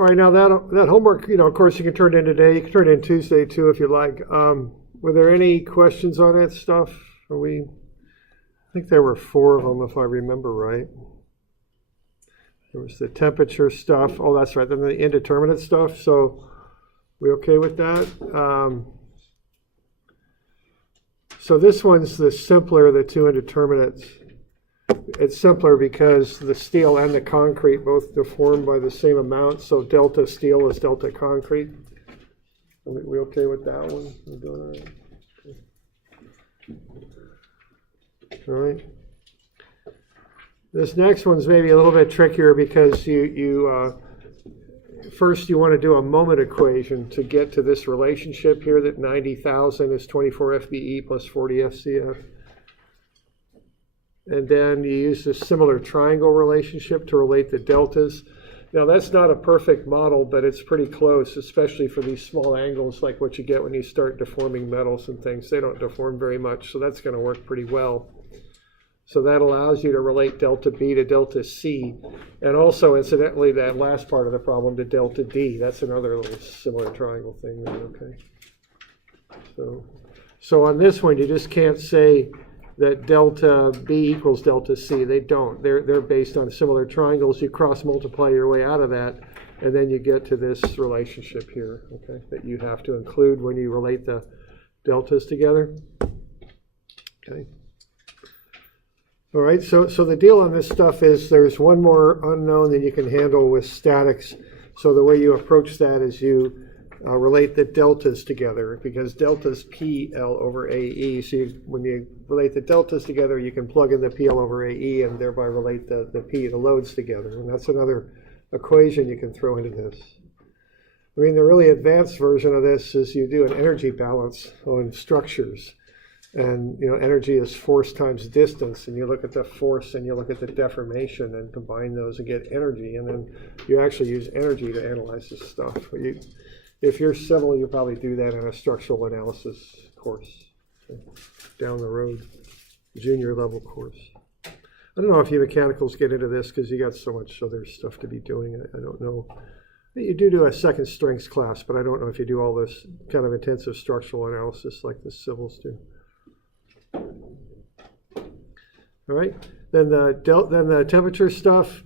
All right, now that homework, of course, you can turn in today. You can turn in Tuesday too if you like. Were there any questions on that stuff? I think there were 4 of them if I remember right. There was the temperature stuff. Oh, that's right. Then the indeterminate stuff. So we okay with that? So this one's the simpler of the 2 indeterminates. It's simpler because the steel and the concrete both deform by the same amount. So delta steel is delta concrete. Are we okay with that one? We're doing all right. All right. This next one's maybe a little bit trickier because first you want to do a moment equation to get to this relationship here that 90,000 is 24 FBE plus 40 FCF. And then you use this similar triangle relationship to relate the deltas. Now that's not a perfect model, but it's pretty close, especially for these small angles like what you get when you start deforming metals and things. They don't deform very much, so that's going to work pretty well. So that allows you to relate delta B to delta C. And also, incidentally, that last part of the problem to delta D. That's another little similar triangle thing there, okay? So on this one, you just can't say that delta B equals delta C. They don't. They're based on similar triangles. You cross multiply your way out of that, and then you get to this relationship here, okay, that you have to include when you relate the deltas together. Okay. All right, so the deal on this stuff is there's one more unknown than you can handle with statics. So the way you approach that is you relate the deltas together, because delta's PL over AE. So when you relate the deltas together, you can plug in the PL over AE and thereby relate the P, the loads together. And that's another equation you can throw into this. I mean, the really advanced version of this is you do an energy balance on structures. And energy is force times distance, and you look at the force and you look at the deformation and combine those and get energy, and then you actually use energy to analyze this stuff. If you're civil, you probably do that in a structural analysis course down the road, junior level course. I don't know if you mechanicals get into this because you got so much other stuff to be doing. I don't know. You do a second strengths class, but I don't know if you do all this kind of intensive structural analysis like the civils do. All right, then the temperature stuff.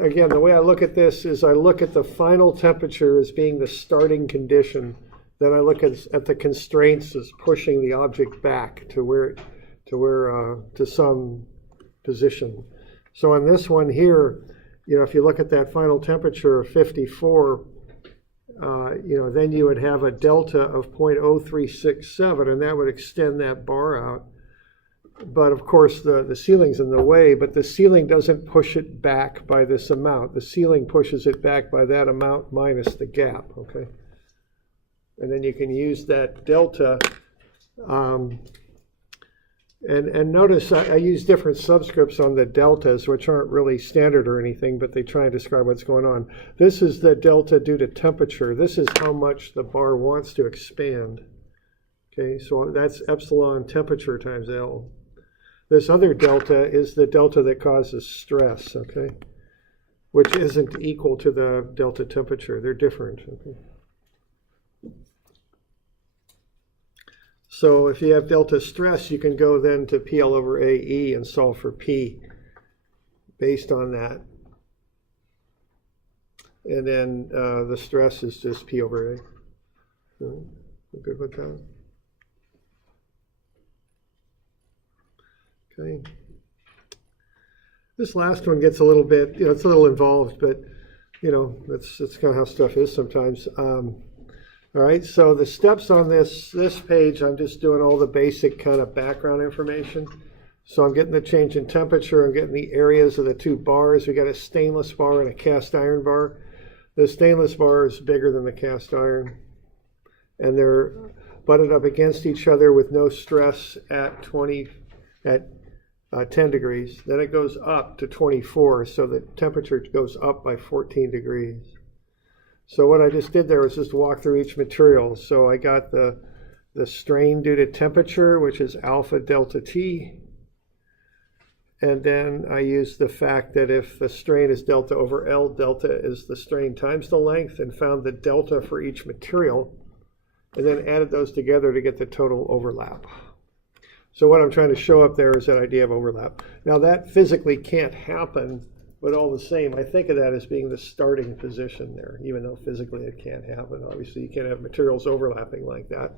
Again, the way I look at this is I look at the final temperature as being the starting condition. Then I look at the constraints as pushing the object back to some position. So on this one here, if you look at that final temperature of 54, then you would have a delta of 0.0367, and that would extend that bar out. But of course, the ceiling's in the way, but the ceiling doesn't push it back by this amount. The ceiling pushes it back by that amount minus the gap, okay? And then you can use that delta. And notice I use different subscripts on the deltas, which aren't really standard or anything, but they try and describe what's going on. This is the delta due to temperature. This is how much the bar wants to expand. Okay, so that's epsilon temperature times L. This other delta is the delta that causes stress, okay, which isn't equal to the delta temperature. They're different, okay. So if you have delta stress, you can go then to PL over AE and solve for P based on that. And then the stress is just P over A. So, we're good with that? Okay. This last one gets a little bit, it's a little involved, but that's kind of how stuff is sometimes. All right, so the steps on this page, I'm just doing all the basic kind of background information. So I'm getting the change in temperature, I'm getting the areas of the 2 bars. We got a stainless bar and a cast iron bar. The stainless bar is bigger than the cast iron, and they're butted up against each other with no stress at 10 degrees. Then it goes up to 24, so the temperature goes up by 14 degrees. So what I just did there was just walk through each material. So I got the strain due to temperature, which is alpha delta T. And then I used the fact that if the strain is delta over L, delta is the strain times the length, and found the delta for each material, and then added those together to get the total overlap. So what I'm trying to show up there is that idea of overlap. Now that physically can't happen, but all the same, I think of that as being the starting position there, even though physically it can't happen. Obviously, you can't have materials overlapping like that.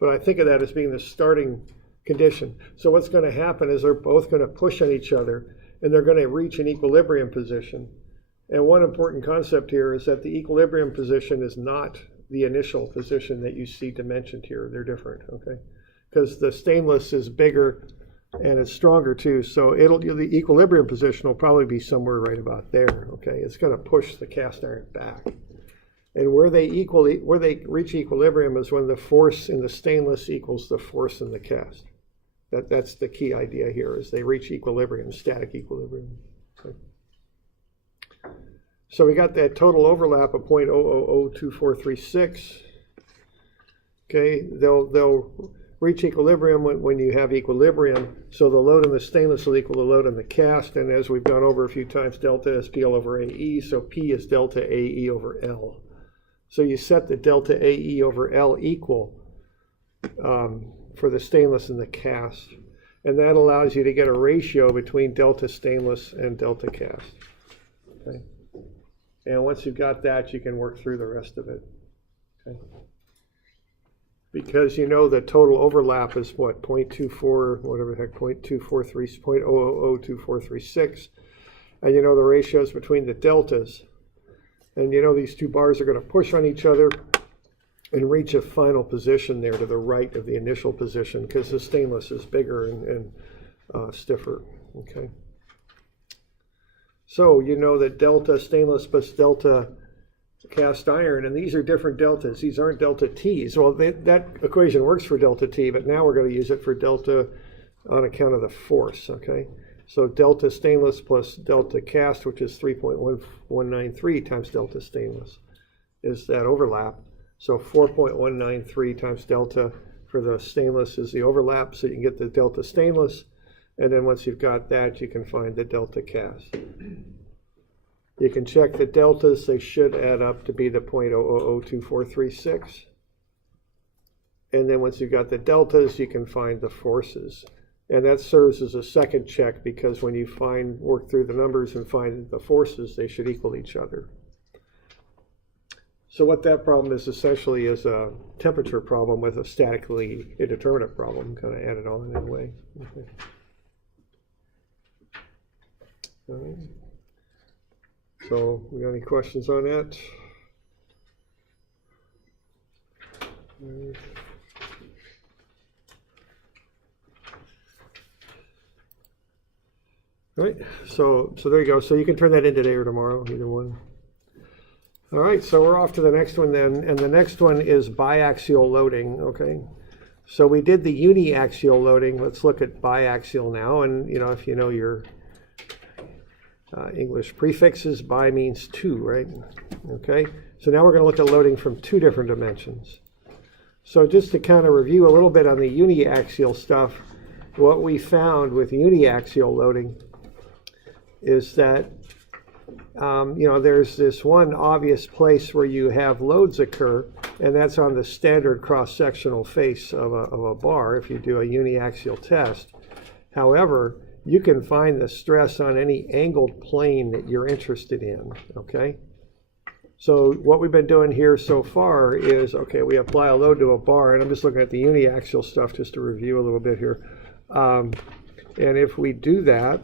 But I think of that as being the starting condition. So what's going to happen is they're both going to push on each other, and they're going to reach an equilibrium position. And one important concept here is that the equilibrium position is not the initial position that you see dimensioned here. They're different, okay? Because the stainless is bigger and it's stronger too, so the equilibrium position will probably be somewhere right about there, okay? It's going to push the cast iron back. And where they reach equilibrium is when the force in the stainless equals the force in the cast. That's the key idea here, is they reach equilibrium, static equilibrium. Okay. So we got that total overlap of 0.0002436. Okay, they'll reach equilibrium when you have equilibrium, so the load in the stainless will equal the load in the cast, and as we've gone over a few times, delta is PL over AE, so P is delta AE over L. So you set the delta AE over L equal for the stainless and the cast, and that allows you to get a ratio between delta stainless and delta cast. Okay? And once you've got that, you can work through the rest of it. Okay? Because you know the total overlap is what, 0.24, whatever the heck, 0.0002436, and you know the ratios between the deltas, and you know these two bars are going to push on each other and reach a final position there to the right of the initial position, because the stainless is bigger and stiffer. Okay. So you know that delta stainless plus delta cast iron, and these are different deltas. These aren't delta T's. Well, that equation works for delta T, but now we're going to use it for delta on account of the force, okay? So delta stainless plus delta cast, which is 3.1193 times delta stainless, is that overlap. So 4.193 times delta for the stainless is the overlap, so you can get the delta stainless, and then once you've got that, you can find the delta cast. You can check the deltas. They should add up to be the 0.0002436. And then once you've got the deltas, you can find the forces. And that serves as a second check, because when you work through the numbers and find the forces, they should equal each other. So what that problem is essentially is a temperature problem with a statically indeterminate problem, kind of added on in a way. Okay. All right. So, we got any questions on that? All right, so there you go. So you can turn that in today or tomorrow, either one. All right, so we're off to the next one then, and the next one is biaxial loading, okay? So we did the uniaxial loading. Let's look at biaxial now, and you know, if you know your English prefixes, bi means two, right? Okay, so now we're going to look at loading from two different dimensions. So just to kind of review a little bit on the uniaxial stuff, what we found with uniaxial loading is that you know, there's this one obvious place where you have loads occur, and that's on the standard cross-sectional face of a bar if you do a uniaxial test. However, you can find the stress on any angled plane that you're interested in, okay? So what we've been doing here so far is, okay, we apply a load to a bar, and I'm just looking at the uniaxial stuff just to review a little bit here. And if we do that,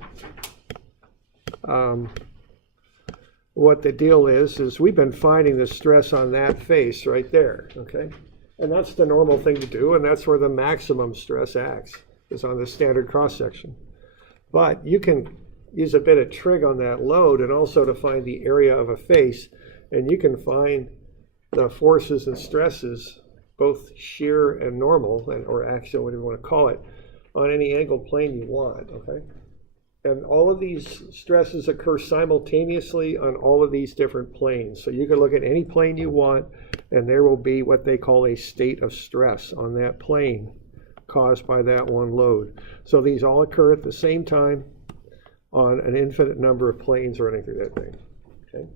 what the deal is we've been finding the stress on that face right there, okay? And that's the normal thing to do, and that's where the maximum stress acts, is on the standard cross-section. But you can use a bit of trig on that load and also to find the area of a face, and you can find the forces and stresses, both shear and normal, or axial, whatever you want to call it, on any angled plane you want, okay? And all of these stresses occur simultaneously on all of these different planes. So you can look at any plane you want, and there will be what they call a state of stress on that plane caused by that one load. So these all occur at the same time, on an infinite number of planes running through that thing. Okay?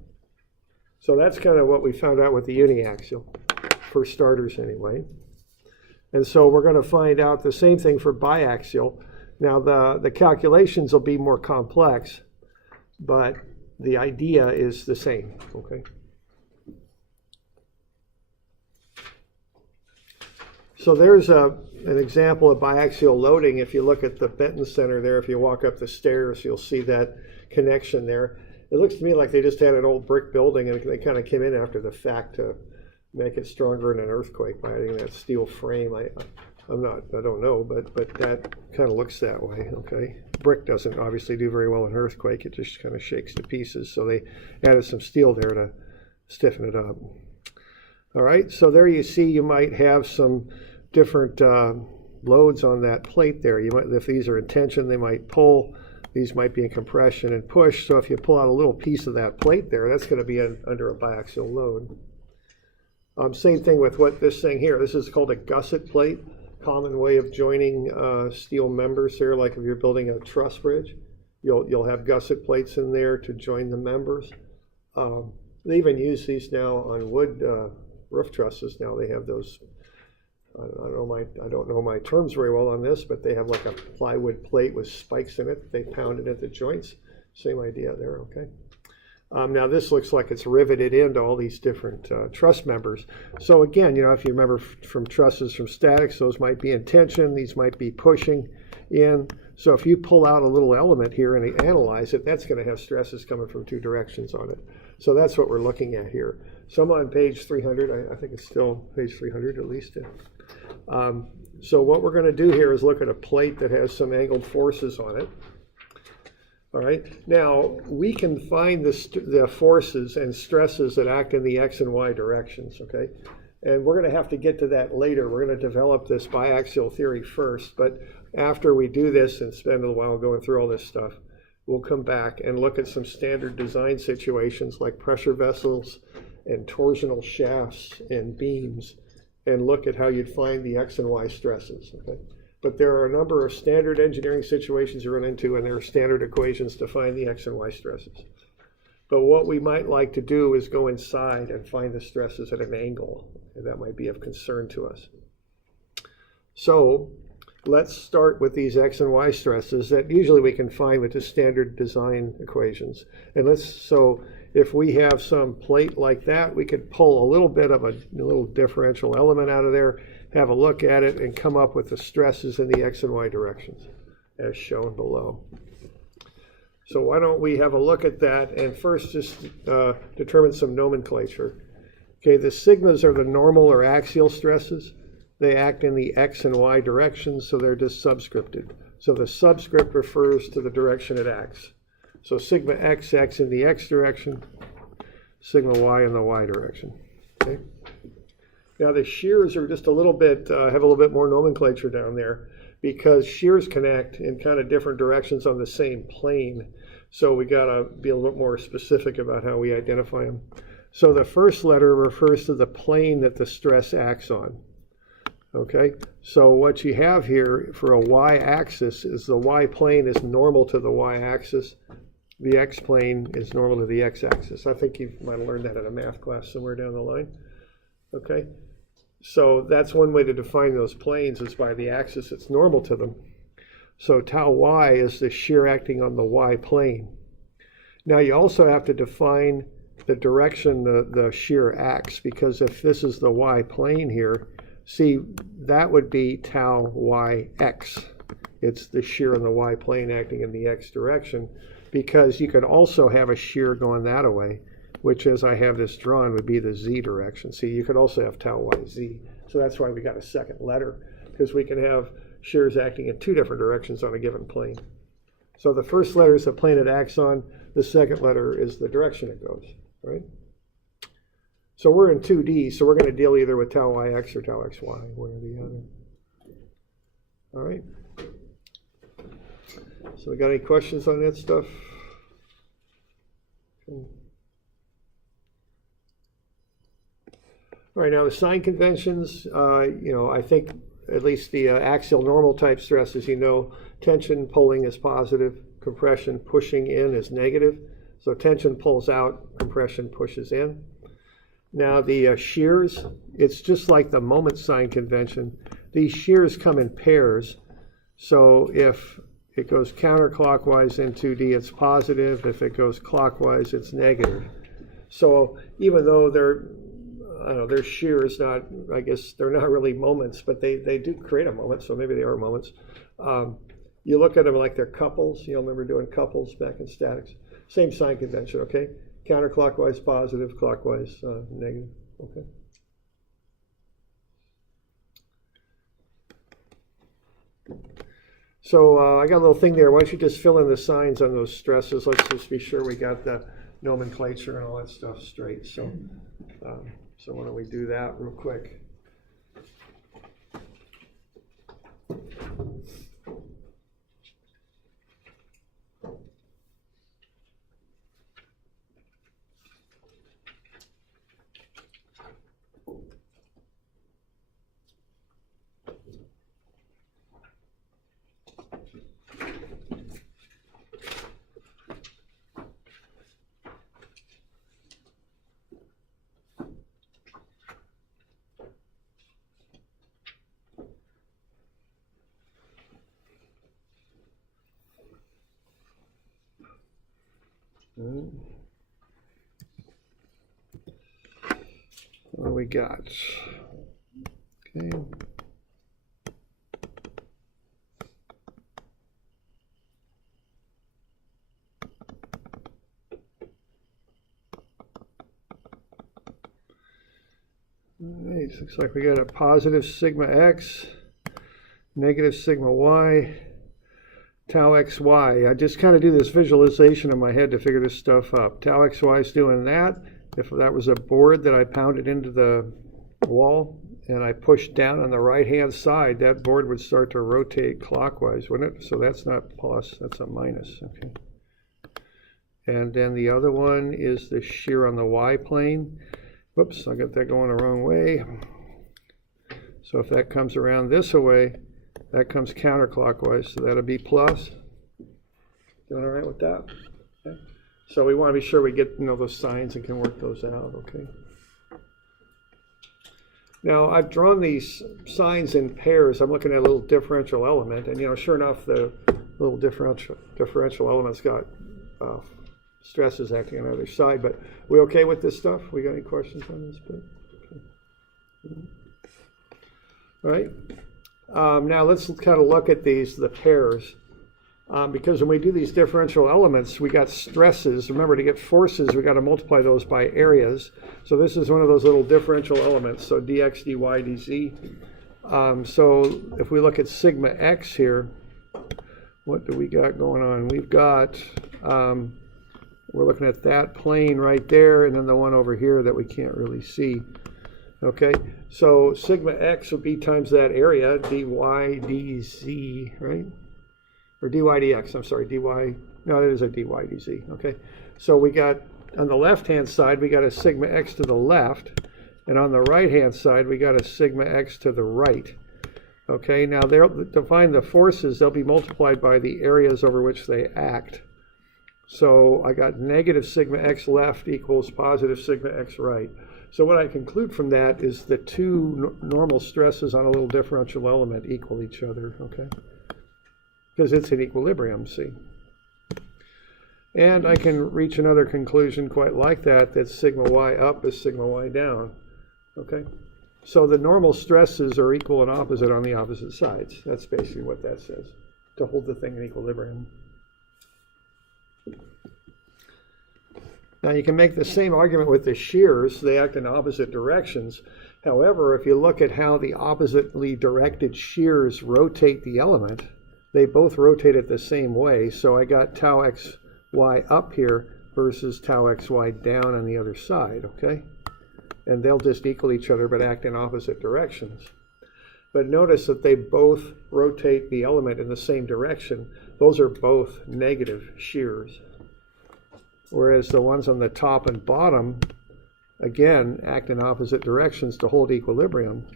So that's kind of what we found out with the uniaxial, for starters anyway. And so we're going to find out the same thing for biaxial. Now the calculations will be more complex, but the idea is the same. Okay. So there's an example of biaxial loading. If you look at the Benton Center there, if you walk up the stairs, you'll see that connection there. It looks to me like they just had an old brick building and they kind of came in after the fact to make it stronger in an earthquake by adding that steel frame. I don't know, but that kind of looks that way. Okay, brick doesn't obviously do very well in an earthquake. It just kind of shakes to pieces. So they added some steel there to stiffen it up. All right, so there you see you might have some different loads on that plate there. You might, if these are in tension, they might pull. These might be in compression and push. So if you pull out a little piece of that plate there, that's going to be under a biaxial load. Same thing with what this thing here. This is called a gusset plate. Common way of joining steel members here. Like if you're building a truss bridge, you'll have gusset plates in there to join the members. They even use these now on wood roof trusses. Now they have those. I don't know my terms very well on this, but they have like a plywood plate with spikes in it. They pound it at the joints. Same idea there, okay? Now this looks like it's riveted into all these different truss members. So again, you know, if you remember from trusses from statics, those might be in tension, these might be pushing in. So if you pull out a little element here and analyze it, that's going to have stresses coming from two directions on it. So that's what we're looking at here. So I'm on page 300. I think it's still page 300 at least. So what we're going to do here is look at a plate that has some angled forces on it. All right. Now we can find the forces and stresses that act in the x and y directions. Okay. And we're going to have to get to that later. We're going to develop this biaxial theory first. But after we do this and spend a while going through all this stuff, we'll come back and look at some standard design situations like pressure vessels and torsional shafts and beams, and look at how you'd find the x and y stresses. Okay? But there are a number of standard engineering situations you run into, and there are standard equations to find the x and y stresses. But what we might like to do is go inside and find the stresses at an angle, and that might be of concern to us. So let's start with these x and y stresses that usually we can find with the standard design equations. And so if we have some plate like that, we could pull a little bit of a little differential element out of there, have a look at it, and come up with the stresses in the x and y directions, as shown below. So why don't we have a look at that and first just determine some nomenclature. Okay, the sigmas are the normal or axial stresses. They act in the x and y directions, so they're just subscripted. So the subscript refers to the direction it acts. So sigma x acts in the x direction, sigma y in the y direction. Okay. Now the shears are just a little bit, have a little bit more nomenclature down there because shears connect in kind of different directions on the same plane. So we got to be a little bit more specific about how we identify them. So the first letter refers to the plane that the stress acts on. Okay, so what you have here for a y-axis is the y-plane is normal to the y-axis. The x-plane is normal to the x-axis. I think you might have learned that in a math class somewhere down the line. Okay, so that's one way to define those planes is by the axis that's normal to them. So tau y is the shear acting on the y-plane. Now you also have to define the direction the shear acts, because if this is the y-plane here, see, that would be tau yx. It's the shear in the y-plane acting in the x direction, because you could also have a shear going that way, which as I have this drawn would be the z direction. See, you could also have tau yz. So that's why we got a second letter, because we can have shears acting in two different directions on a given plane. So the first letter is the plane it acts on. The second letter is the direction it goes, right? So we're in 2D, so we're going to deal either with tau yx or tau xy, one or the other. All right. So we got any questions on that stuff? Okay. All right, now the sign conventions, I think at least the axial normal type stresses, tension pulling is positive, compression pushing in is negative. So tension pulls out, compression pushes in. Now the shears, it's just like the moment sign convention. These shears come in pairs. So if it goes counterclockwise in 2D, it's positive. If it goes clockwise, it's negative. So even though their shear is not, I guess they're not really moments, but they do create a moment, so maybe they are moments. You look at them like they're couples. You'll remember doing couples back in statics. Same sign convention, okay? Counterclockwise positive, clockwise negative, okay? So I got a little thing there. Why don't you just fill in the signs on those stresses? Let's just be sure we got the nomenclature and all that stuff straight. So, so why don't we do that real quick? What do we got? Okay. All right, looks like we got a positive sigma x, negative sigma y, tau xy. I just kind of do this visualization in my head to figure this stuff up. Tau xy is doing that. If that was a board that I pounded into the wall and I pushed down on the right-hand side, that board would start to rotate clockwise, wouldn't it? So that's not plus, that's a minus, okay. And then the other one is the shear on the y-plane. Whoops, I got that going the wrong way. So if that comes around this way, that comes counterclockwise, so that'll be plus. Doing all right with that? Okay. So we want to be sure we get those signs and can work those out, okay? Now I've drawn these signs in pairs. I'm looking at a little differential element, and sure enough, the little differential element's got stresses acting on the other side. But we okay with this stuff? We got any questions on this bit? Okay. All right. Now let's kind of look at the pairs. Because when we do these differential elements, we got stresses. Remember, to get forces, we got to multiply those by areas. So this is one of those little differential elements, so dx, dy, dz. So if we look at sigma x here, what do we got going on? We've got, we're looking at that plane right there, and then the one over here that we can't really see. Okay, so sigma x would be times that area, dy, dz, right? Or dy dx, I'm sorry, dy, no, it is a dy dz, okay? So we got, on the left-hand side, we got a sigma x to the left, and on the right-hand side, we got a sigma x to the right. Okay, now to find the forces, they'll be multiplied by the areas over which they act. So I got negative sigma x left equals positive sigma x right. So what I conclude from that is the two normal stresses on a little differential element equal each other, okay? Because it's in equilibrium, see? And I can reach another conclusion quite like that sigma y up is sigma y down, okay? So the normal stresses are equal and opposite on the opposite sides. That's basically what that says, to hold the thing in equilibrium. Now you can make the same argument with the shears. They act in opposite directions. However, if you look at how the oppositely directed shears rotate the element, they both rotate it the same way. So I got tau xy up here versus tau xy down on the other side, okay? And they'll just equal each other but act in opposite directions. But notice that they both rotate the element in the same direction. Those are both negative shears. Whereas the ones on the top and bottom, again, act in opposite directions to hold equilibrium.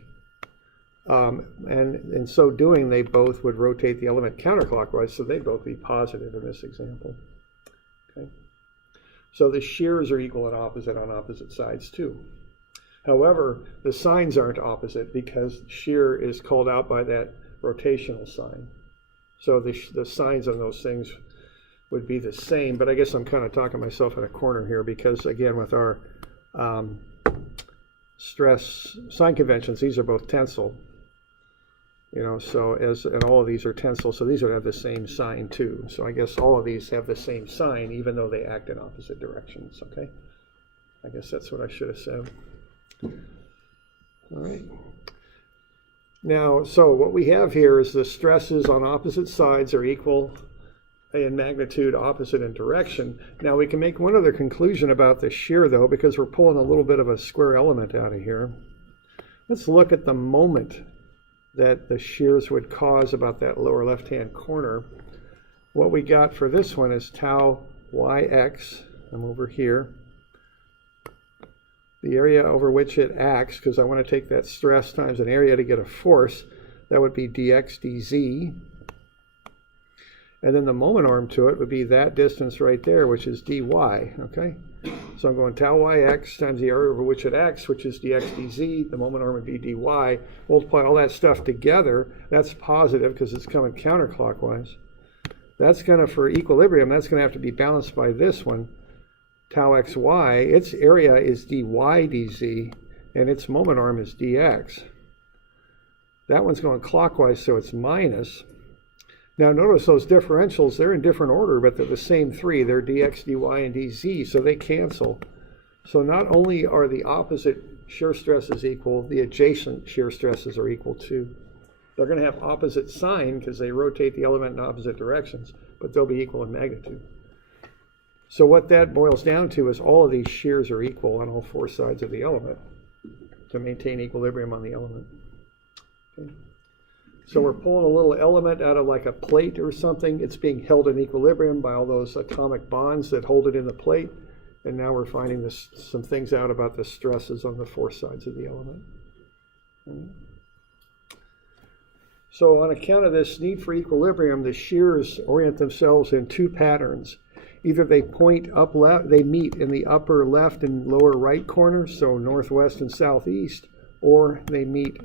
And in so doing, they both would rotate the element counterclockwise, so they'd both be positive in this example. Okay. So the shears are equal and opposite on opposite sides too. However, the signs aren't opposite because shear is called out by that rotational sign. So the signs on those things would be the same, but I guess I'm kind of talking myself in a corner here because, again, with our stress sign conventions, these are both tensile. You know, so and all of these are tensile, so these would have the same sign too. So I guess all of these have the same sign, even though they act in opposite directions, okay? I guess that's what I should have said. All right. Now, so what we have here is the stresses on opposite sides are equal in magnitude, opposite in direction. Now we can make one other conclusion about the shear though, because we're pulling a little bit of a square element out of here. Let's look at the moment that the shears would cause about that lower left-hand corner. What we got for this one is tau yx. I'm over here. The area over which it acts, because I want to take that stress times an area to get a force, that would be dx dz. And then the moment arm to it would be that distance right there, which is dy, okay? So I'm going tau yx times the area over which it acts, which is dx dz. The moment arm would be dy. Multiply all that stuff together. That's positive because it's coming counterclockwise. That's going to, for equilibrium, that's going to have to be balanced by this one, tau xy. Its area is dy dz, and its moment arm is dx. That one's going clockwise, so it's minus. Now notice those differentials, they're in different order, but they're the same three. They're dx, dy, and dz, so they cancel. So not only are the opposite shear stresses equal, the adjacent shear stresses are equal too. They're going to have opposite sign because they rotate the element in opposite directions, but they'll be equal in magnitude. So what that boils down to is all of these shears are equal on all four sides of the element to maintain equilibrium on the element. Okay. So we're pulling a little element out of like a plate or something. It's being held in equilibrium by all those atomic bonds that hold it in the plate. And now we're finding some things out about the stresses on the four sides of the element. So on account of this need for equilibrium, the shears orient themselves in two patterns. Either they point up left, they meet in the upper left and lower right corners, so northwest and southeast, or they meet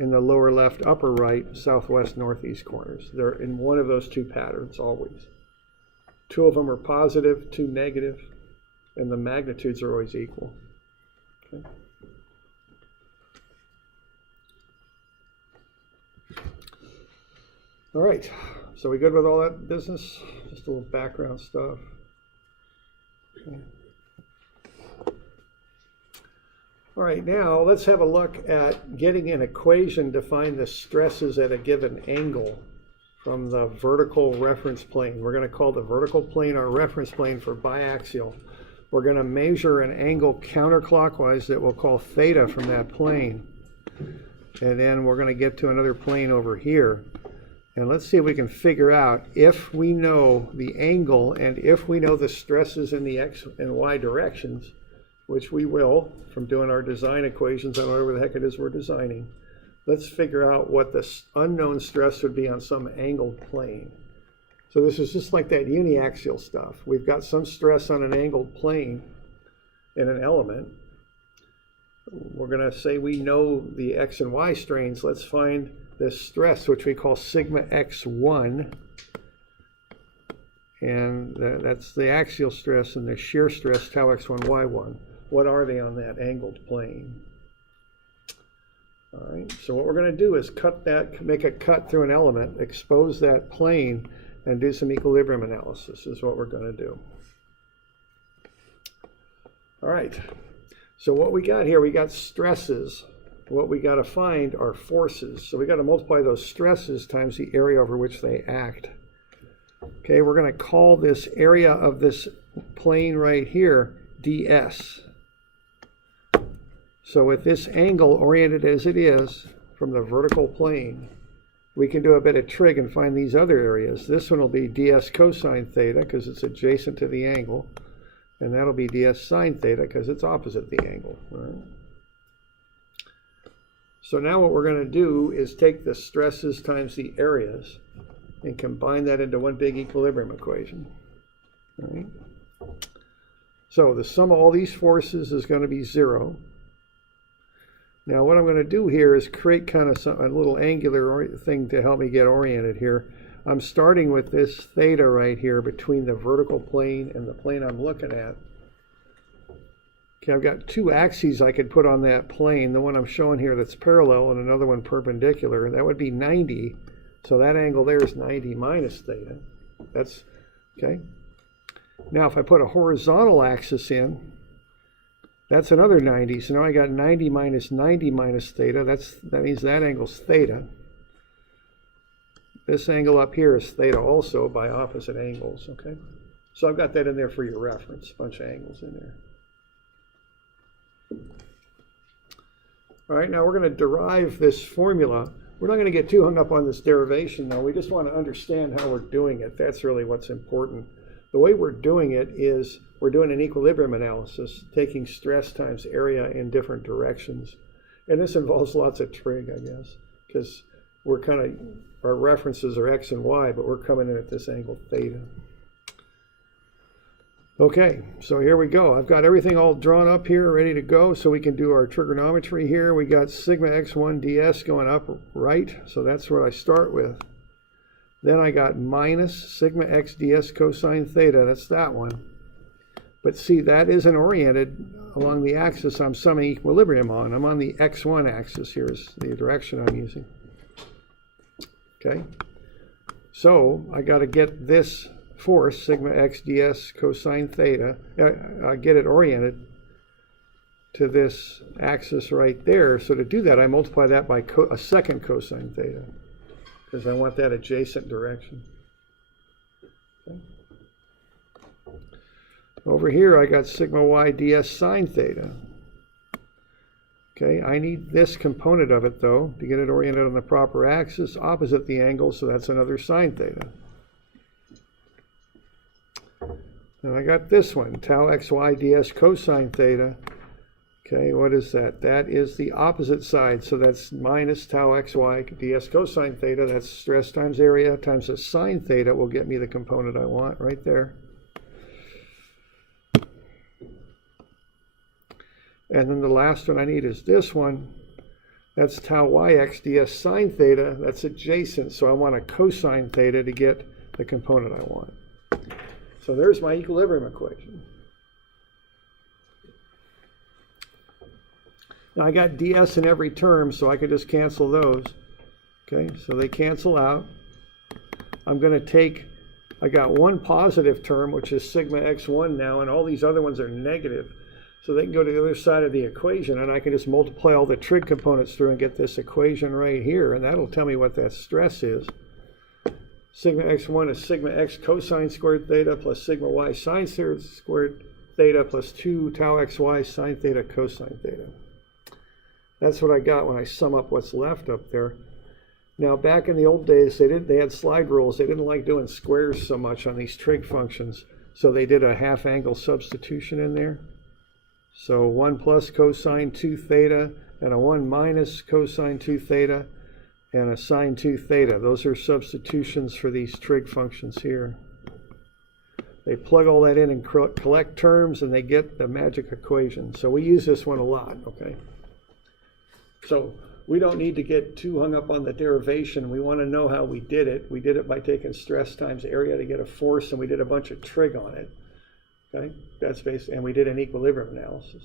in the lower left, upper right, southwest, northeast corners. They're in one of those two patterns always. Two of them are positive, two negative, and the magnitudes are always equal. Okay. All right, so we good with all that business? Just a little background stuff. Okay. All right, now let's have a look at getting an equation to find the stresses at a given angle from the vertical reference plane. We're going to call the vertical plane our reference plane for biaxial. We're going to measure an angle counterclockwise that we'll call theta from that plane. And then we're going to get to another plane over here. And let's see if we can figure out, if we know the angle and if we know the stresses in the x and y directions, which we will from doing our design equations on whatever the heck it is we're designing, let's figure out what the unknown stress would be on some angled plane. So this is just like that uniaxial stuff. We've got some stress on an angled plane in an element. We're going to say we know the x and y strains. Let's find this stress, which we call sigma x1. And that's the axial stress, and the shear stress, tau x1, y1. What are they on that angled plane? All right, so what we're going to do is cut that, make a cut through an element, expose that plane, and do some equilibrium analysis is what we're going to do. All right, so what we got here, we got stresses. What we got to find are forces. So we got to multiply those stresses times the area over which they act. Okay, we're going to call this area of this plane right here ds. So with this angle oriented as it is from the vertical plane, we can do a bit of trig and find these other areas. This one will be ds cosine theta because it's adjacent to the angle, and that'll be ds sine theta because it's opposite the angle. All right. So now what we're going to do is take the stresses times the areas and combine that into one big equilibrium equation. All right. So the sum of all these forces is going to be 0. Now what I'm going to do here is create kind of a little angular thing to help me get oriented here. I'm starting with this theta right here between the vertical plane and the plane I'm looking at. Okay, I've got two axes I could put on that plane, the one I'm showing here that's parallel and another one perpendicular. That would be 90. So that angle there is 90 minus theta. That's okay. Now if I put a horizontal axis in, that's another 90. So now I got 90 minus theta. That means that angle's theta. This angle up here is theta also by opposite angles, okay? So I've got that in there for your reference, a bunch of angles in there. All right, now we're going to derive this formula. We're not going to get too hung up on this derivation, though. We just want to understand how we're doing it. That's really what's important. The way we're doing it is we're doing an equilibrium analysis, taking stress times area in different directions. And this involves lots of trig, I guess, because we're kind of, our references are x and y, but we're coming in at this angle theta. Okay, so here we go. I've got everything all drawn up here, ready to go, so we can do our trigonometry here. We got sigma x1 ds going up right, so that's what I start with. Then I got minus sigma x ds cosine theta, that's that one. But see, that isn't oriented along the axis I'm summing equilibrium on. I'm on the x1 axis here is the direction I'm using. Okay, so I got to get this force, sigma x ds cosine theta, get it oriented to this axis right there. So to do that, I multiply that by a second cosine theta, because I want that adjacent direction. Okay. Over here, I got sigma y ds sine theta. Okay, I need this component of it, though, to get it oriented on the proper axis, opposite the angle, so that's another sine theta. And I got this one, tau xy ds cosine theta. Okay, what is that? That is the opposite side, so that's minus tau xy ds cosine theta. That's stress times area times the sine theta will get me the component I want right there. And then the last one I need is this one. That's tau yx ds sine theta. That's adjacent, so I want a cosine theta to get the component I want. So there's my equilibrium equation. Now I got ds in every term, so I could just cancel those. Okay, so they cancel out. I'm going to take, I got one positive term, which is sigma x1 now, and all these other ones are negative. So they can go to the other side of the equation, and I can just multiply all the trig components through and get this equation right here, and that'll tell me what that stress is. Sigma x1 is sigma x cosine squared theta plus sigma y sine squared theta plus 2 tau xy sine theta cosine theta. That's what I got when I sum up what's left up there. Now back in the old days, they had slide rules. They didn't like doing squares so much on these trig functions, so they did a half angle substitution in there. So 1 plus cosine 2 theta and a 1 minus cosine 2 theta and a sine 2 theta. Those are substitutions for these trig functions here. They plug all that in and collect terms, and they get the magic equation. So we use this one a lot, okay? So we don't need to get too hung up on the derivation. We want to know how we did it. We did it by taking stress times area to get a force, and we did a bunch of trig on it. Okay, that's based, and we did an equilibrium analysis.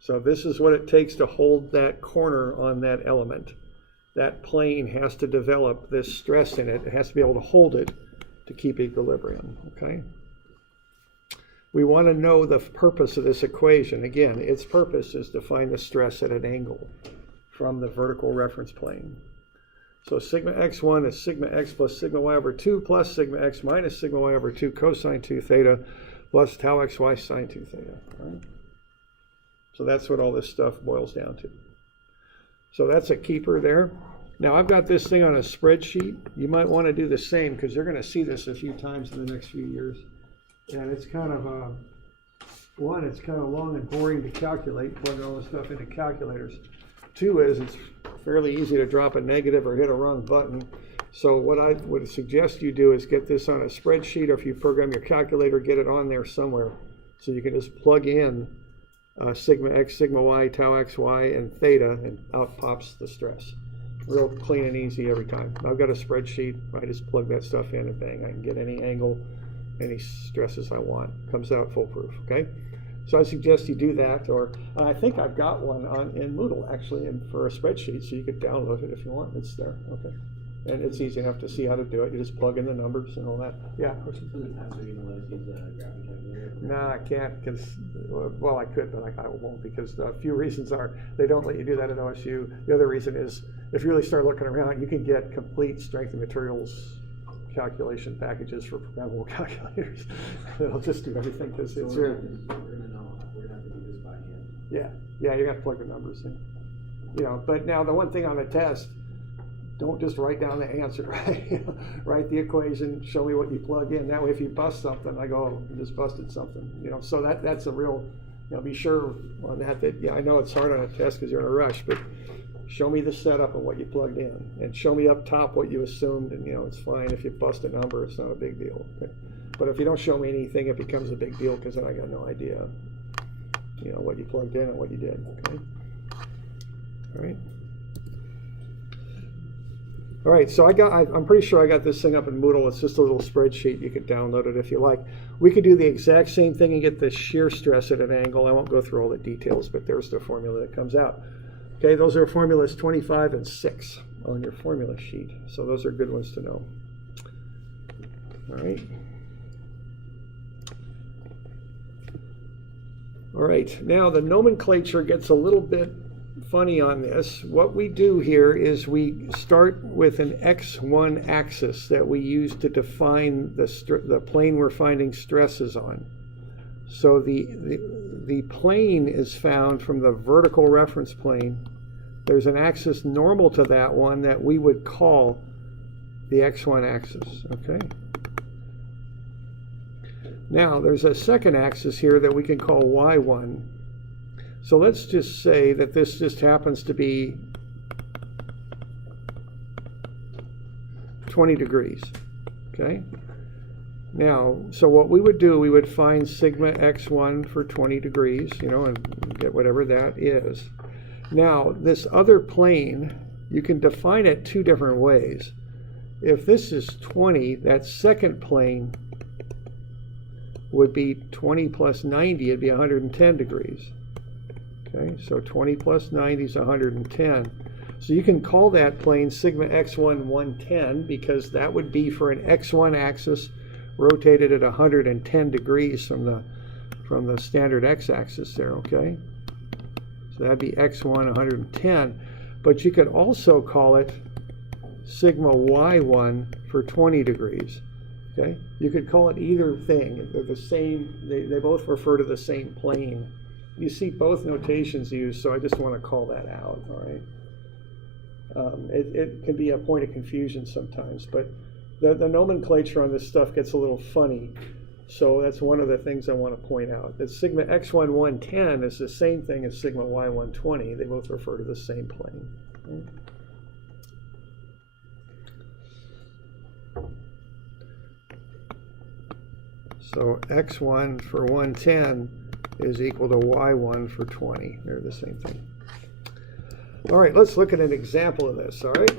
So this is what it takes to hold that corner on that element. That plane has to develop this stress in it. It has to be able to hold it to keep equilibrium, okay? We want to know the purpose of this equation. Again, its purpose is to find the stress at an angle from the vertical reference plane. So sigma x1 is sigma x plus sigma y over 2 plus sigma x minus sigma y over 2 cosine 2 theta plus tau xy sine 2 theta. Right? So that's what all this stuff boils down to. So that's a keeper there. Now I've got this thing on a spreadsheet. You might want to do the same because they're going to see this a few times in the next few years. And it's kind of, one, it's kind of long and boring to calculate, plug all this stuff into calculators. Two is it's fairly easy to drop a negative or hit a wrong button. So what I would suggest you do is get this on a spreadsheet, or if you program your calculator, get it on there somewhere. So you can just plug in sigma x, sigma y, tau x, y, and theta, and out pops the stress. Real clean and easy every time. I've got a spreadsheet. I just plug that stuff in and bang, I can get any angle, any stresses I want. Comes out foolproof, okay? So I suggest you do that, or I think I've got one in Moodle actually, and for a spreadsheet, so you could download it if you want. It's there, okay. And it's easy enough to see how to do it. You just plug in the numbers and all that. Yeah. For the test, are you going to let us use a graphing calculator? No, I can't, because, well, I could, but I won't, because a few reasons are they don't let you do that at OSU. The other reason is if you really start looking around, you can get complete strength and materials calculation packages for programmable calculators. It'll just do everything, because it's we're going to have to do this by hand. Yeah, you're going to have to plug the numbers in. You know, but now the one thing on the test, don't just write down the answer, right? Write the equation, show me what you plug in. That way if you bust something, I go, oh, you just busted something. You know, so that's a real, you know, be sure on that, yeah, I know it's hard on a test because you're in a rush, but show me the setup of what you plugged in, and show me up top what you assumed, and you know, it's fine if you bust a number, it's not a big deal. Okay? But if you don't show me anything, it becomes a big deal, because then I got no idea, you know, what you plugged in and what you did, okay? All right. All right, so I'm pretty sure I got this thing up in Moodle. It's just a little spreadsheet. You can download it if you like. We could do the exact same thing and get the shear stress at an angle. I won't go through all the details, but there's the formula that comes out. Okay, those are formulas 25 and 6 on your formula sheet. So those are good ones to know. All right. All right, now the nomenclature gets a little bit funny on this. What we do here is we start with an x1 axis that we use to define the plane we're finding stresses on. So the plane is found from the vertical reference plane. There's an axis normal to that one that we would call the x1 axis, okay? Now there's a second axis here that we can call y1. So let's just say that this just happens to be 20 degrees, okay? Now, so what we would do, we would find sigma x1 for 20 degrees, you know, and get whatever that is. Now, this other plane, you can define it two different ways. If this is 20, that second plane would be 20 plus 90, it'd be 110 degrees. Okay, so 20 plus 90 is 110. So you can call that plane sigma x1 110, because that would be for an x1 axis rotated at 110 degrees from the standard x-axis there, okay? So that'd be x1 110. But you could also call it sigma y1 for 20 degrees, okay? You could call it either thing. They're the same, they both refer to the same plane. You see both notations used, so I just want to call that out, all right? It can be a point of confusion sometimes, but the nomenclature on this stuff gets a little funny, so that's one of the things I want to point out. That sigma x1 110 is the same thing as sigma y1 20. They both refer to the same plane. Okay? So x1 for 110 is equal to y1 for 20. They're the same thing. All right, let's look at an example of this, all right?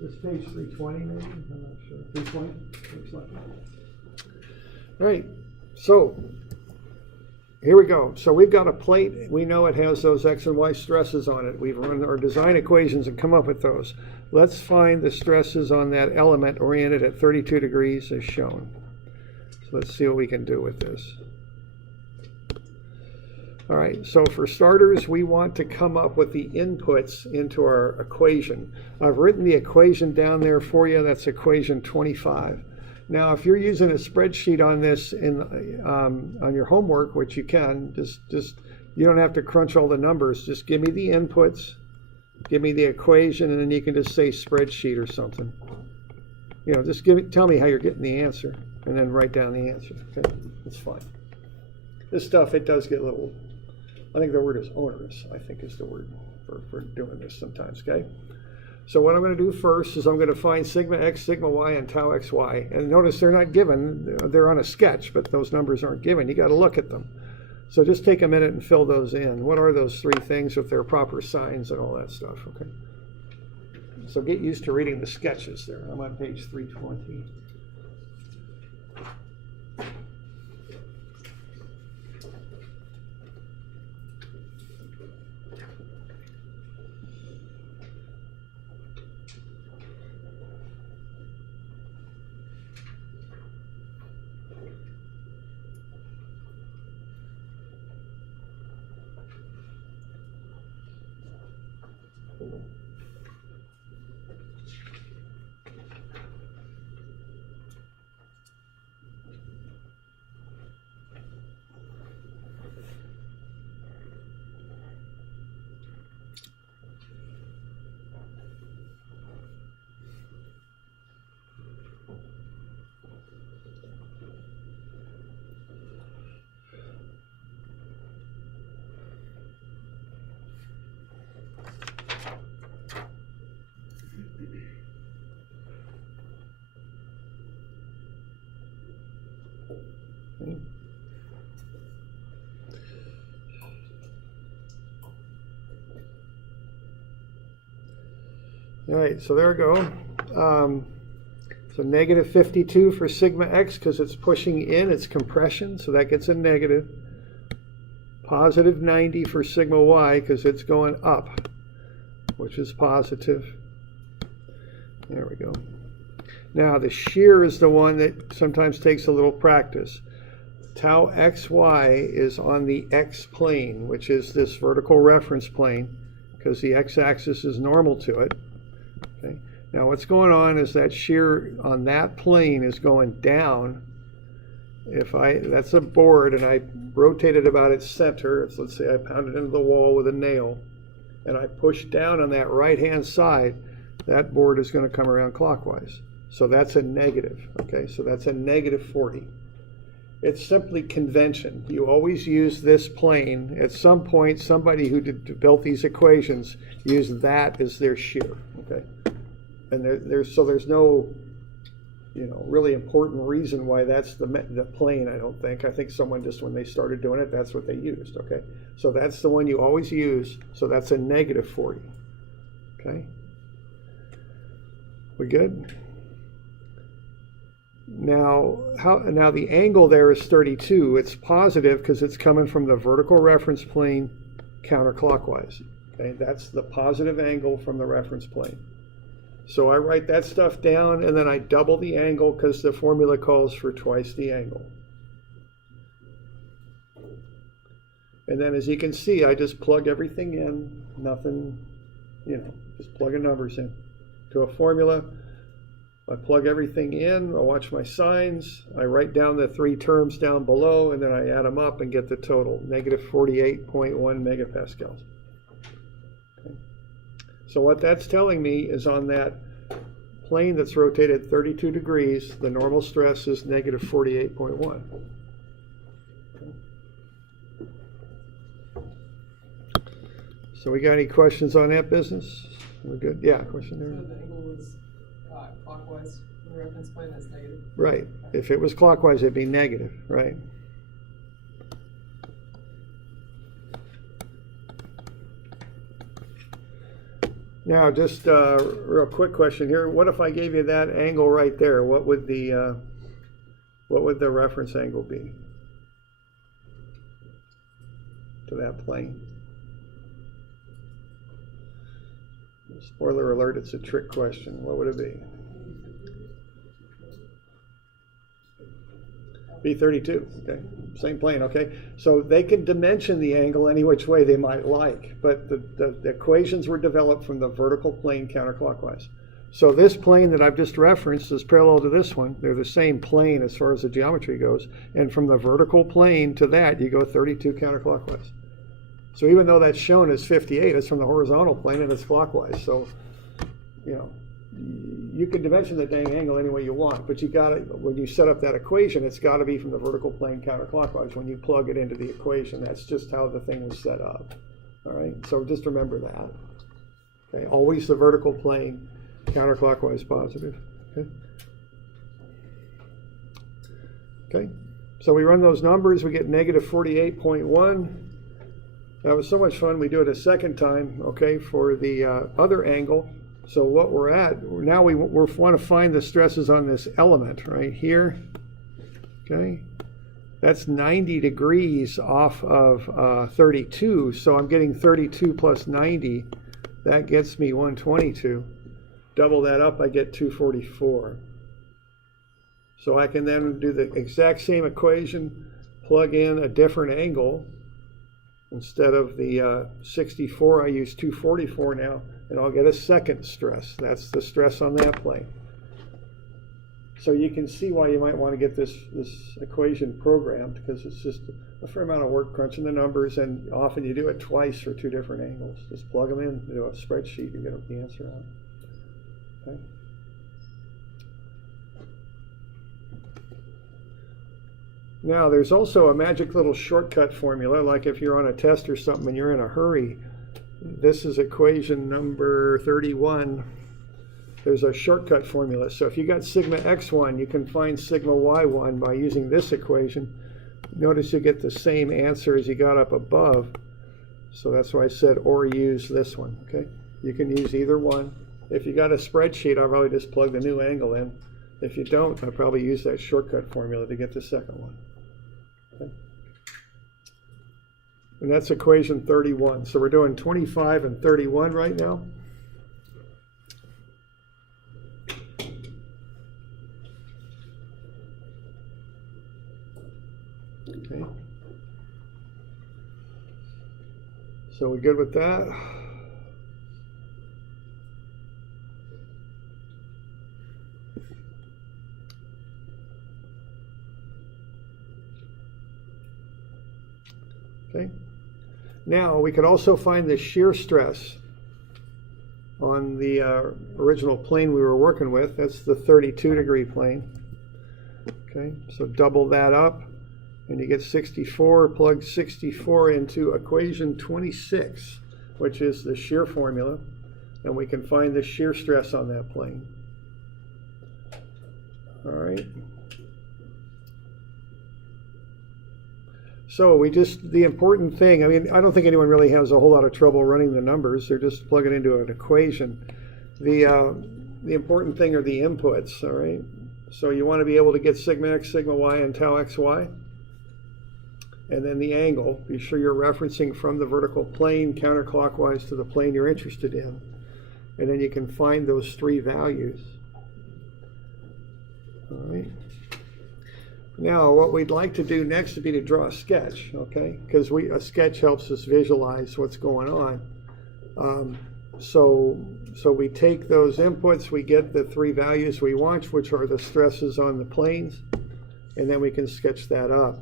This page 320 maybe? I'm not sure. 320? Looks like. All right, so here we go. So we've got a plate. We know it has those x and y stresses on it. We've run our design equations and come up with those. Let's find the stresses on that element oriented at 32 degrees as shown. So let's see what we can do with this. All right, so for starters, we want to come up with the inputs into our equation. I've written the equation down there for you. That's equation 25. Now, if you're using a spreadsheet on this on your homework, which you can, just you don't have to crunch all the numbers. Just give me the inputs, give me the equation, and then you can just say spreadsheet or something. You know, just tell me how you're getting the answer, and then write down the answer. Okay, that's fine. This stuff, it does get a little, I think the word is onerous, I think is the word for doing this sometimes, okay? So what I'm going to do first is I'm going to find sigma x, sigma y, and tau xy. And notice they're not given, they're on a sketch, but those numbers aren't given. You got to look at them. So just take a minute and fill those in. What are those three things with their proper signs and all that stuff, okay? So get used to reading the sketches there. I'm on page 320. All right, so there we go. So negative 52 for sigma x because it's pushing in, it's compression, so that gets a negative. Positive 90 for sigma y because it's going up, which is positive. There we go. Now the shear is the one that sometimes takes a little practice. Tau xy is on the x plane, which is this vertical reference plane, because the x-axis is normal to it. Okay. Now what's going on is that shear on that plane is going down. That's a board and I rotate it about its center. Let's say I pound it into the wall with a nail and I push down on that right-hand side, that board is going to come around clockwise. So that's a negative, okay? So that's a negative 40. It's simply convention. You always use this plane. At some point, somebody who built these equations used that as their shear, okay? And there's no, really important reason why that's the plane, I don't think. I think someone just, when they started doing it, that's what they used, okay? So that's the one you always use. So that's a negative 40, okay? We good? Now the angle there is 32. It's positive because it's coming from the vertical reference plane counterclockwise. Okay, that's the positive angle from the reference plane. So I write that stuff down and then I double the angle because the formula calls for twice the angle. And then as you can see, I just plug everything in, nothing, just plugging numbers in to a formula. I plug everything in, I watch my signs, I write down the three terms down below, and then I add them up and get the total, negative 48.1 megapascals. Okay. So what that's telling me is on that plane that's rotated 32 degrees, the normal stress is negative 48.1. Okay. So we got any questions on that business? We're good? Yeah, question there? So the angle was clockwise, the reference plane, that's negative? Right. If it was clockwise, it'd be negative, right? Now, just a real quick question here. What if I gave you that angle right there? What would the reference angle be to that plane? Spoiler alert, it's a trick question. What would it be? B32, okay, same plane, okay. So they can dimension the angle any which way they might like, but the equations were developed from the vertical plane counterclockwise. So this plane that I've just referenced is parallel to this one. They're the same plane as far as the geometry goes, and from the vertical plane to that, you go 32 counterclockwise. So even though that's shown as 58, it's from the horizontal plane and it's clockwise. So, you can dimension the dang angle any way you want, but you gotta, when you set up that equation, it's gotta be from the vertical plane counterclockwise. When you plug it into the equation, that's just how the thing was set up. All right, so just remember that. Okay, always the vertical plane counterclockwise positive. Okay. Okay, so we run those numbers, we get negative 48.1. That was so much fun, we do it a second time, okay, for the other angle. So what we're at, now we want to find the stresses on this element right here, okay? That's 90 degrees off of 32, so I'm getting 32 plus 90. That gets me 122. Double that up, I get 244. So I can then do the exact same equation, plug in a different angle. Instead of the 64, I use 244 now, and I'll get a second stress. That's the stress on that plane. So you can see why you might want to get this equation programmed, because it's just a fair amount of work crunching the numbers, and often you do it twice for two different angles. Just plug them in, do a spreadsheet, and get the answer out. Okay. Now, there's also a magic little shortcut formula, like if you're on a test or something and you're in a hurry. This is equation number 31. There's a shortcut formula. So if you got sigma x1, you can find sigma y1 by using this equation. Notice you get the same answer as you got up above. So that's why I said, or use this one, okay? You can use either one. If you got a spreadsheet, I'll probably just plug the new angle in. If you don't, I'll probably use that shortcut formula to get the second one. Okay. And that's equation 31. So we're doing 25 and 31 right now. Okay. So we good with that? Okay. Now we could also find the shear stress on the original plane we were working with. That's the 32-degree plane. Okay, so double that up and you get 64. Plug 64 into equation 26, which is the shear formula, and we can find the shear stress on that plane. All right. So the important thing, I mean, I don't think anyone really has a whole lot of trouble running the numbers. They're just plugging into an equation. The important thing are the inputs, all right? So you want to be able to get sigma x, sigma y, and tau xy. And then the angle, be sure you're referencing from the vertical plane counterclockwise to the plane you're interested in. And then you can find those three values. All right. Now, what we'd like to do next would be to draw a sketch, okay? Because a sketch helps us visualize what's going on. So we take those inputs, we get the three values we want, which are the stresses on the planes, and then we can sketch that up.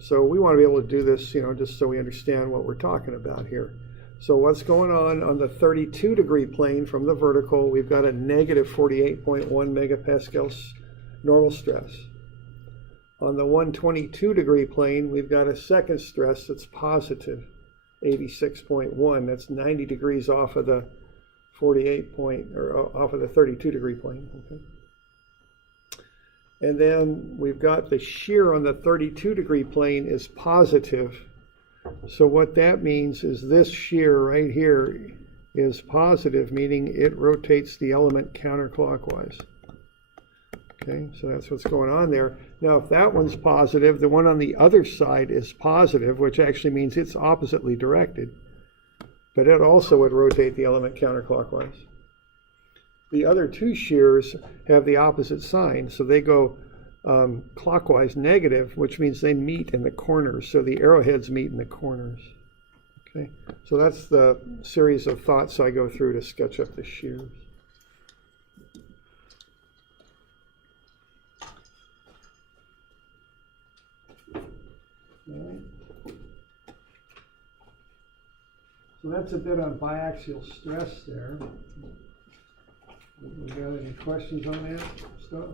So we want to be able to do this, you know, just so we understand what we're talking about here. So what's going on the 32-degree plane from the vertical, we've got a negative 48.1 megapascals normal stress. On the 122-degree plane, we've got a second stress that's positive, 86.1. That's 90 degrees off of the off of the 32-degree plane. Okay. And then we've got the shear on the 32-degree plane is positive. So what that means is this shear right here is positive, meaning it rotates the element counterclockwise. Okay, so that's what's going on there. Now, if that one's positive, the one on the other side is positive, which actually means it's oppositely directed. But it also would rotate the element counterclockwise. The other two shears have the opposite sign, so they go clockwise negative, which means they meet in the corners. So the arrowheads meet in the corners. Okay, so that's the series of thoughts I go through to sketch up the shears. All right. So that's a bit on biaxial stress there. We got any questions on that stuff?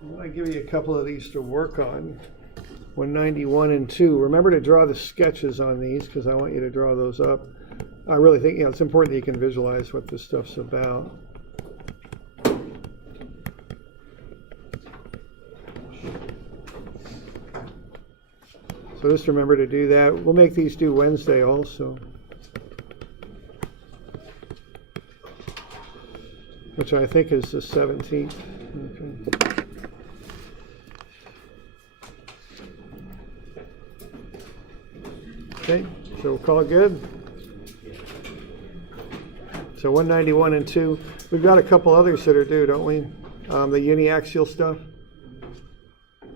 I want to give you a couple of these to work on. 191 and 2. Remember to draw the sketches on these because I want you to draw those up. I really think it's important that you can visualize what this stuff's about. So just remember to do that. We'll make these due Wednesday also, which I think is the 17th. Okay. Okay, so we'll call it good. So 191 and 2. We've got a couple others that are due, don't we? The uniaxial stuff.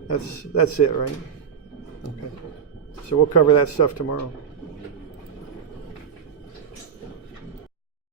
That's it, right? Okay. So we'll cover that stuff tomorrow.